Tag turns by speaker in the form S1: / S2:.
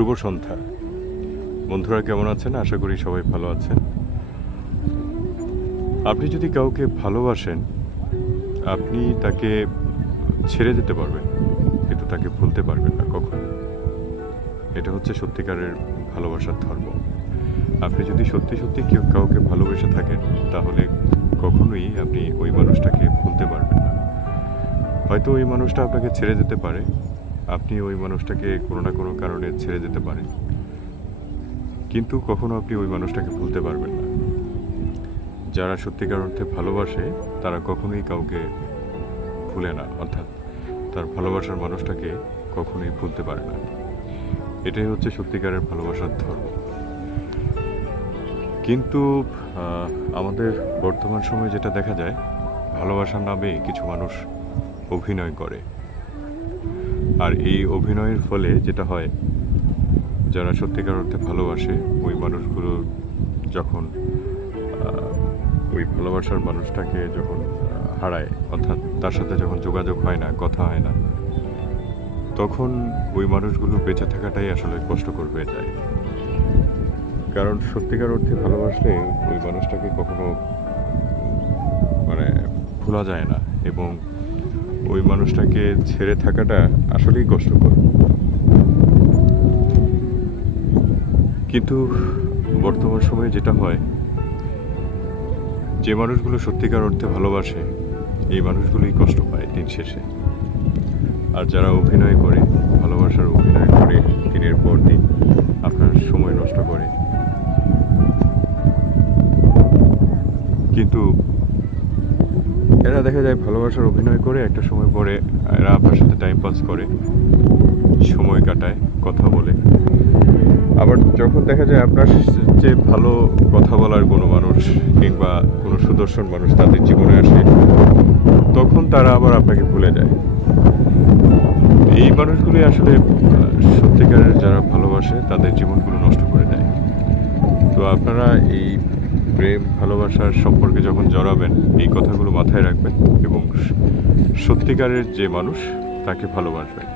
S1: শুভ সন্ধ্যা। বন্ধুরা, কেমন আছেন? আশা করি সবাই ভালো আছেন। আপনি যদি কাউকে ভালোবাসেন, আপনি তাকে ছেড়ে যেতে পারবেন, কিন্তু তাকে ভুলতে পারবেন না কখনো। এটা হচ্ছে সত্যিকারের ভালোবাসার ধর্ম। আপনি যদি সত্যি সত্যি কেউ কাউকে ভালোবেসে থাকেন, তাহলে কখনোই আপনি ওই মানুষটাকে ভুলতে পারবেন না। হয়তো ওই মানুষটা আপনাকে ছেড়ে যেতে পারে আপনি ওই মানুষটাকে কোনো না কোনো কারণে ছেড়ে যেতে পারেন। কিন্তু কখনো আপনি ওই মানুষটাকে ভুলতে পারবেন না। যারা সত্যিকার অর্থে ভালোবাসে, তারা কখনোই কাউকে ভুলে না, অর্থাৎ তার ভালোবাসার মানুষটাকে কখনোই ভুলতে পারে না। এটাই হচ্ছে সত্যিকারের ভালোবাসার ধর্ম। কিন্তু আমাদের বর্তমান সময়ে যেটা দেখা যায়, ভালোবাসার নামে কিছু মানুষ অভিনয় করে। আর এই অভিনয়ের ফলে যেটা হয়, যারা সত্যিকার অর্থে ভালোবাসে ওই মানুষগুলো যখন ওই ভালোবাসার মানুষটাকে যখন হারায়, অর্থাৎ তার সাথে যখন যোগাযোগ হয় না, কথা হয় না, তখন ওই মানুষগুলো বেঁচে থাকাটাই আসলে কষ্টকর হয়ে যায়। কারণ সত্যিকার অর্থে ভালোবাসলে ওই মানুষটাকে কখনো মানে ভোলা যায় না এবং ওই মানুষটাকে ছেড়ে থাকাটা আসলেই কষ্টকর। কিন্তু বর্তমান সময়ে যেটা হয়, যে মানুষগুলো সত্যিকার অর্থে ভালোবাসে, এই মানুষগুলোই কষ্ট পায় দিন শেষে। আর যারা অভিনয় করে, ভালোবাসার অভিনয় করে, দিনের পর দিন আপনার সময় নষ্ট করে। কিন্তু এরা দেখা যায় ভালোবাসার অভিনয় করে, একটা সময় পরে এরা আপনার সাথে টাইম পাস করে, সময় কাটায়, কথা বলে। আবার যখন দেখা যায় আপনার যে ভালো কথা বলার কোনো মানুষ কিংবা কোনো সুদর্শন মানুষ তাদের জীবনে আসে, তখন তারা আবার আপনাকে ভুলে যায়। এই মানুষগুলি আসলে সত্যিকারের যারা ভালোবাসে, তাদের জীবনগুলো নষ্ট করে দেয়। তো আপনারা এই প্রেম ভালোবাসার সম্পর্কে যখন জড়াবেন, এই কথাগুলো মাথায় রাখবেন এবং সত্যিকারের যে মানুষ, তাকে ভালোবাসবেন।